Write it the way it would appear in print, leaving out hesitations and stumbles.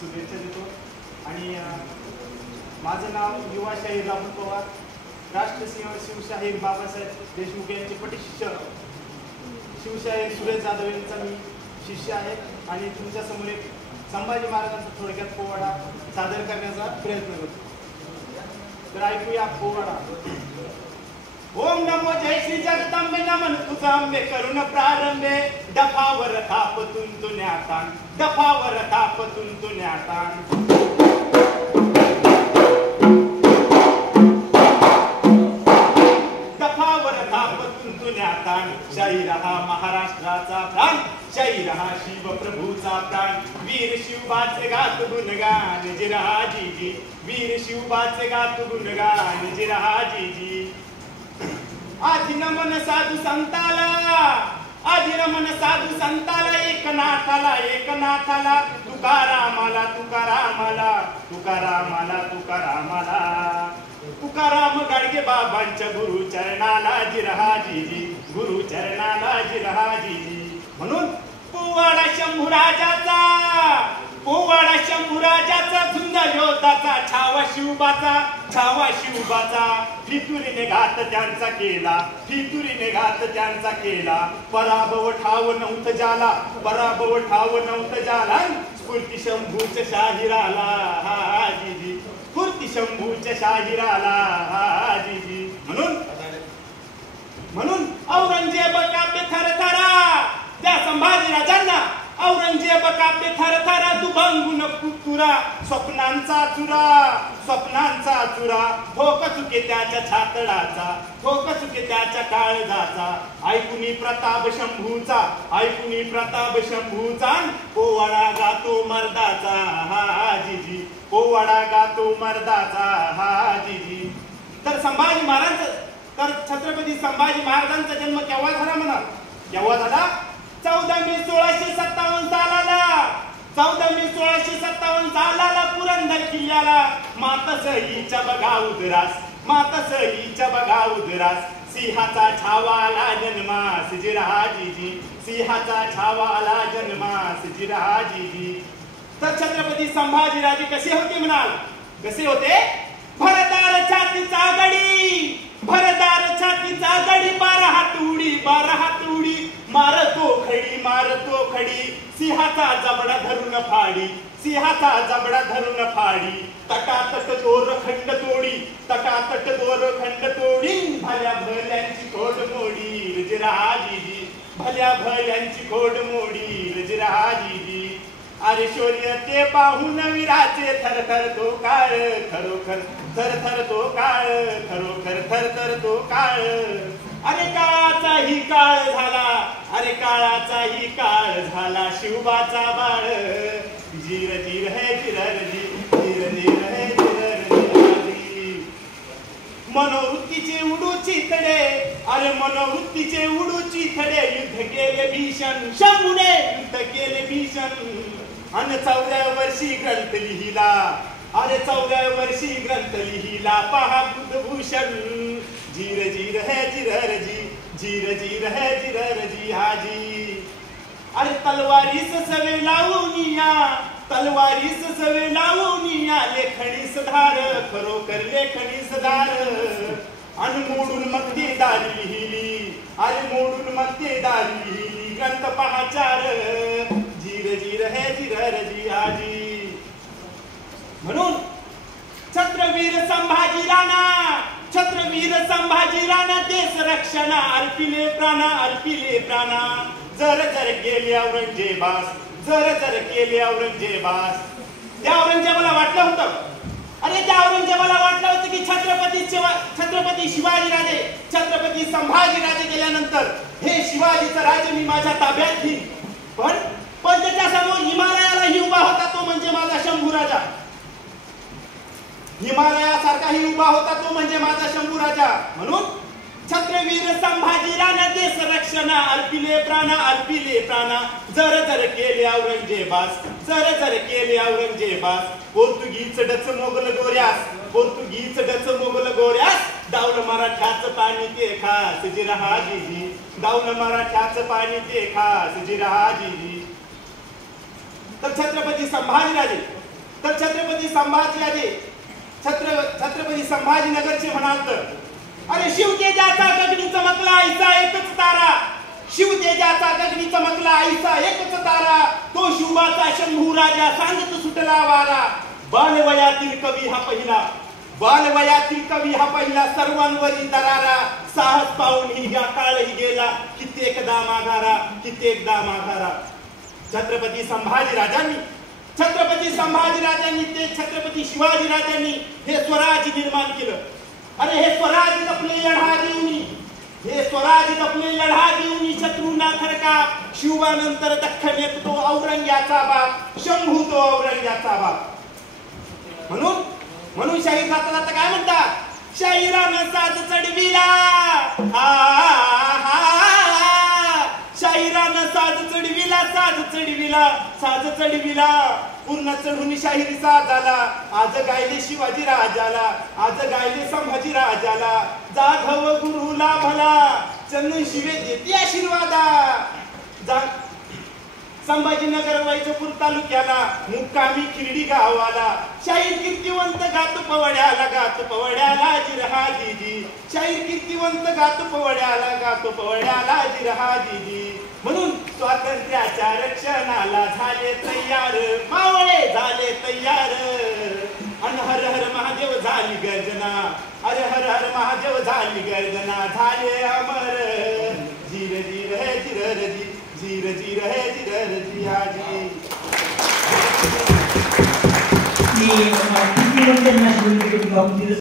शुभेच्छा देतो. आणि माझं नाव युवा शाहीर राहुल पवार, राष्ट्रसेवा शिवशाहीर बाबासाहेब देशमुख यांचे पटशिष्य शिवशाहीर सुरेश जाधव यांचा मी शिष्य आहे. आणि तुमच्यासमोर एक संभाजी महाराजांचा थोडक्यात पोवाडा सादर करण्याचा प्रयत्न करतो. तर ऐकूया पोवाडा. ओम नमो जय श्री जगदंबे नमन तुझा अंबे करून प्रारंभे दफावर थापतून तुन्यातान दफावर थापतून तुन्यातान दफावर थापतून तुन्यातान शाहीर हा महाराष्ट्राचा प्राण शाहीर हा शिवप्रभूचा प्राण वीर शिवबाचे गात गुणगान जिराजीजी वीर शिवबाचे गात गुणगान जिराजीजी. आधी नमन साधू संताला आधी नमन साधू संताला एकनाथाला तुकारामाला तुकारामाला तुकारामाला तुकारामाला तुकाराम गाडगे बाबांच्या गुरुचरणाला जिरहाजीजी गुरुचरणाला जिरहाजीजी. म्हणून पोवाडा शंभूराजाचा पोवाडा शंभूराजाचा झुंजा योद्धाचा छावा शिवबाचा फितुरीने घात त्यांचा केला फितुरीने घात त्यांचा केला. पराभव ठाव नव्हतं ज्याला पराभव ठाव नव्हतं ज्याला स्फूर्ती शंभूच्या शाहिराला हा जीजी स्फूर्ती शंभूच्या शाहिराला हा जीजी. म्हणून औरंगजेब काव्य थरथरा त्या संभाजीराजांना औरंगजेब काव्य थरथरा दुभंगून पुतुरा स्वप्नांचा चुरा ठोक चुके त्याच्या छातडाचा ठोक चुके त्याच्या काळजाचा ऐकुनी प्रताप शंभूचा पोवाडा गातो मर्दाचा हा जीजी पोवाडा गातो मर्दाचा हा जीजी. तर संभाजी महाराज तर छत्रपती संभाजी महाराजांचा जन्म केव्हा झाला म्हणा केव्हा झाला 14 मे 1657 सालाला 14 मे 1657 सालाला पुरंदर किल्ल्याला मातसहीच्या बघा उदरास सिंहाचा छावाला जन्मास जिराजीजी सिंहाचा छावाला जन्मास जिराजीजी. तर छत्रपती संभाजीराजे कसे होते म्हणाल कसे होते. भरदार छातीचा गडी 12 हात उडी मारतो खडी सिंहाचा जबडा धरून फाडी तटातट दोर खंड तोडी भल्या भल्यांची खोड मोडी रजराजीजी भल्या भल्यांची खोड मोडी रजराजीजी. अरे शौर्य ते पाहून वीराचे थरथर तो काळ खरोखर थरथर तो काळ खरोखर थरथर तो काळ. अरे काळाचाही काळ झाला शिवबाचा बाळ जीर जीर है जिररजी जीर जीर है जिररजी. मनोवृत्तीचे उडू चिथडे अरे मनोवृत्तीचे उडू चिथडे युद्ध केले भीषण शंभूने युद्ध केले भीषण. अन 14व्या वर्षी ग्रंथ लिहिला अरे 14व्या वर्षी ग्रंथ लिहिला पहा बुद्धभूषण जीर जीर है जिररजी जीर जीर है जिररजी हाजी. अरे तलवारीस सवे लावूनिया लेखणी सधार खरोखर लेखणी सधार. अन मोडून मक्तेदारी लिहिली अरे मोडून मक्तेदारी लिहिली ग्रंथ पहाचार जीर जीर है जिररजी हाजी. म्हणून छत्रवीर संभाजी राणा देश रक्षणा अर्पिले प्राणा. जर केले औरंगजेबास त्या औरंगजेबाला वाटलं होतं अरे त्या औरंगजेबाला वाटलं होतं की छत्रपती शिवाजीराजे छत्रपती संभाजीराजे गेल्यानंतर हे शिवाजीचं राज्य मी माझ्या ताब्यात घेईन. पण त्याच्यासमोर हिमालयालाही उभा होता तो म्हणजे माझा शंभूराजा. हिमालयासारखाही उभा होता तो म्हणजे माझा शंभूराजा. म्हणून छत्रवीर संभाजी राणा देश रक्षणा अर्पिले प्राणा. जर केले औरंगजेबास पोर्तुगीज डच मोगल गोऱ्यास दावलं मराठ्याचं पाणी ते खास जिरहाजीजी दावलं मराठ्याचं पाणी ते खास जिरहाजीजी. तर छत्रपती संभाजीराजे तर छत्रपती संभाजीनगरचे म्हणाल तर अरे शिवतेजाचा गगनी चमकला आईचा एकच तारा, शिवतेजाचा गगनी चमकला आईचा एकच तारा, तो शिवबाचा शंभू राजा सांगत सुटला वारा. बालवयातील कवी हा पहिला सर्वांवरील दरारा, साहस पाहून ही या काळही गेला कित्येकदा माघारा. छत्रपती संभाजीराजांनी ते छत्रपती शिवाजीराजांनी हे स्वराज्य निर्माण केलं. अरे हे स्वराज्य जपले लढा देऊनी शत्रूंना थरका. शिवानंतर दख्खनेत तो औरंग्याचा बाप, शंभू तो औरंग्याचा बाप. म्हणून शाहीर जाता काय म्हणतात, शाहिरानं साज चढविला, शाहिरानं साज चढविला, पूर्ण चढून शाहीर साजाला. आज गायले शिवाजी राजाला, आज गायले संभाजी राजाला, जाधव गुरुला भला चन्न शिवे देते आशीर्वादा. संभाजीनगर वैजपूर तालुक्याला मुक्कामी खिरडी गावाला, शाहीर कीर्तिवंत गातो पवड्याला जिरहा दीदी, शाहीर कीर्तिवंत गातो पवड्याला जिरहा दीदी. म्हणून स्वातंत्र्याच्या रक्षणाला झाले तयार, मावळे झाले तयार. अन हर हर महादेव झाली गर्जना, अरे हर हर महादेव झाली गर्जना. झाले अमर जीर जीर है जिरर जी, जीर जीर है जिरर जियाजी.